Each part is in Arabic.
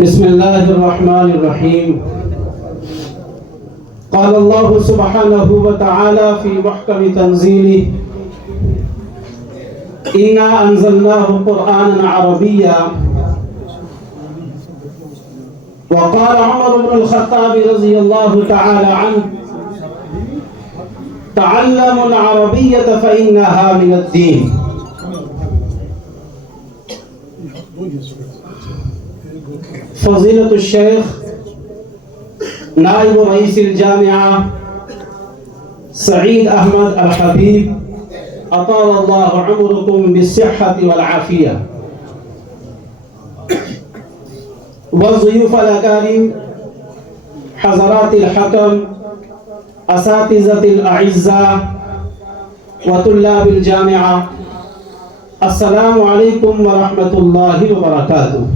بسم الله الرحمن الرحيم. قال الله سبحانه وتعالى في محكم تنزيله: إنا أنزلناه قرآنا عربيا. وقال عمر بن الخطاب رضي الله تعالى عنه: تعلموا العربية فإنها من الدين. فضيلة الشيخ نائب رئيس الجامعة سعيد أحمد الحبيب، أطال الله عمركم بالصحة والعافية، والضيوف الأكارم، حضرات الحكم، أساتذة الأعزاء وطلاب الجامعة، السلام عليكم ورحمة الله وبركاته.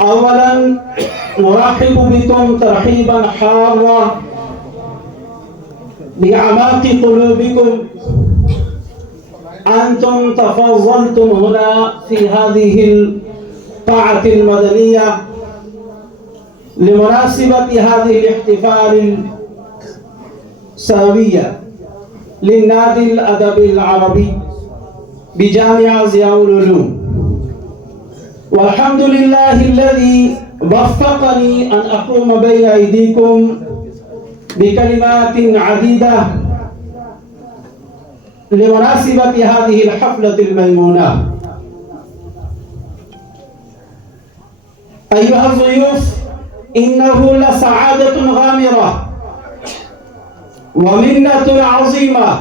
أولا نرحب بكم ترحيبا حارا بأعماق قلوبكم. أنتم تفضلتم هنا في هذه القاعة المدنية لمناسبة هذه الاحتفال السنوية للنادي الأدبي العربي بجامعة ضياء العلوم. والحمد لله الذي وفقني أن أقوم بين أيديكم بكلمات عديدة لمناسبة هذه الحفلة الميمونة. أيها الضيوف، إنه لسعادة غامرة ومنة عظيمة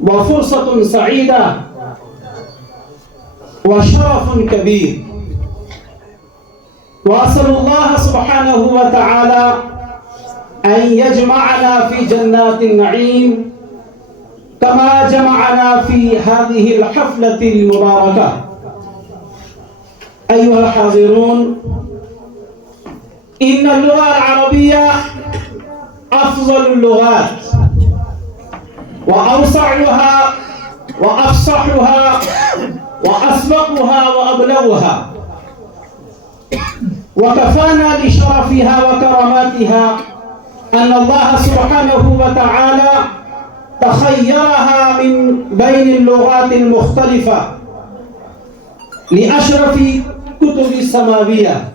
وفرصة سعيدة وشرف كبير، وأسأل الله سبحانه وتعالى أن يجمعنا في جنات النعيم كما جمعنا في هذه الحفلة المباركة. أيها الحاضرون، إن اللغة العربية أفضل اللغات وأوسعها وأفصحها وأسبقها وأبلغها، وكفانا لشرفها وكراماتها أن الله سبحانه وتعالى تخيرها من بين اللغات المختلفة لأشرف كتب السماوية،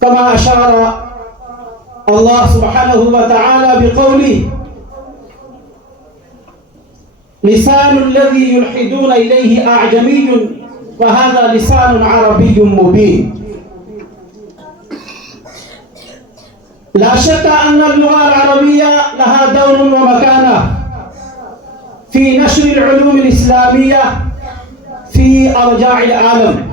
كما أشار الله سبحانه وتعالى بقوله: لسان الذي يلحدون إليه أعجمي وهذا لسان عربي مبين. لا شك أن اللغة العربية لها دور ومكانة في نشر العلوم الإسلامية في أرجاء العالم،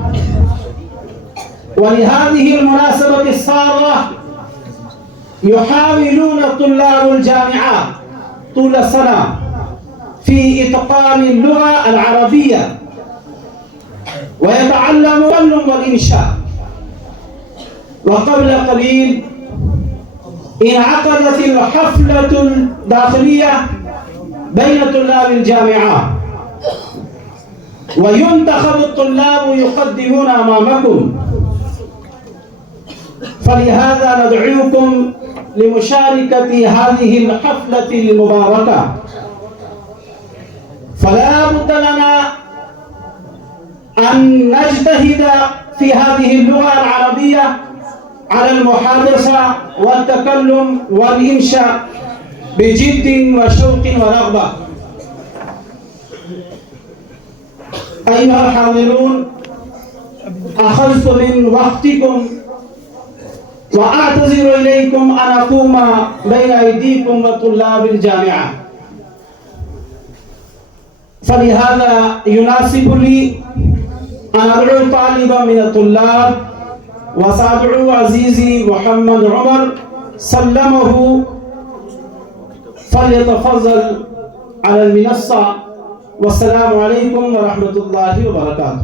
ولهذه المناسبة السارة يحاولون طلاب الجامعة طول السنة في إتقان اللغة العربية ويتعلمون التكلم والإنشاء. وقبل قليل انعقدت الحفلة الداخلية بين طلاب الجامعة، وينتخب الطلاب يقدمون أمامكم، فلهذا ندعوكم لمشاركة هذه الحفلة المباركة. فلا بد لنا أن نجتهد في هذه اللغة العربية على المحادثة والتكلم والإنشاء بجد وشوق ورغبة. أيها الحاضرون، أخذت من وقتكم وأعتذر إليكم أن أقوم بين أيديكم وطلاب الجامعة، فلهذا يناسب لي أن أدعو طالبا من الطلاب، وسأدعو عزيزي محمد عمر سلمه فليتفضل على المنصة. والسلام عليكم ورحمة الله وبركاته.